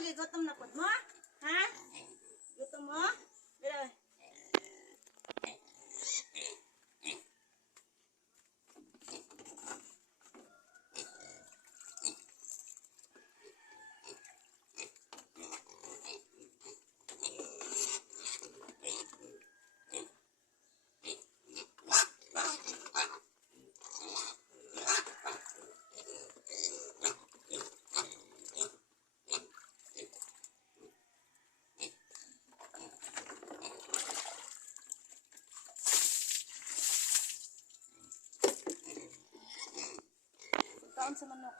Gigutom na pod mo? Ha? Gutom mo? Dira. Taon sa manok.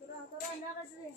Turang, na kasi.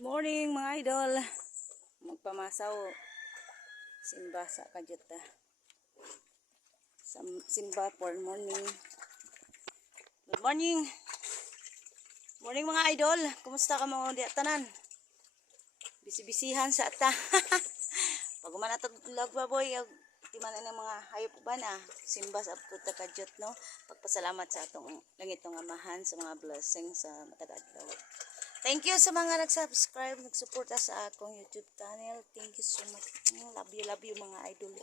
Morning mga idol. Magpamasaw. Simba sa kajuta. Simba for morning. Good morning. Morning mga idol. Kumusta ka mga di tanan? Bisi-bisihan sa ata. Pag umana tag vlog ba boy, timan ng mga hayop ba na simba sa puta kajut no. Pagpasalamat sa atong langitong amahan sa mga blessing sa matag adlaw. Thank you sa mga nag-subscribe, nag-suporta sa akong YouTube channel. Thank you so much. Love you mga idol.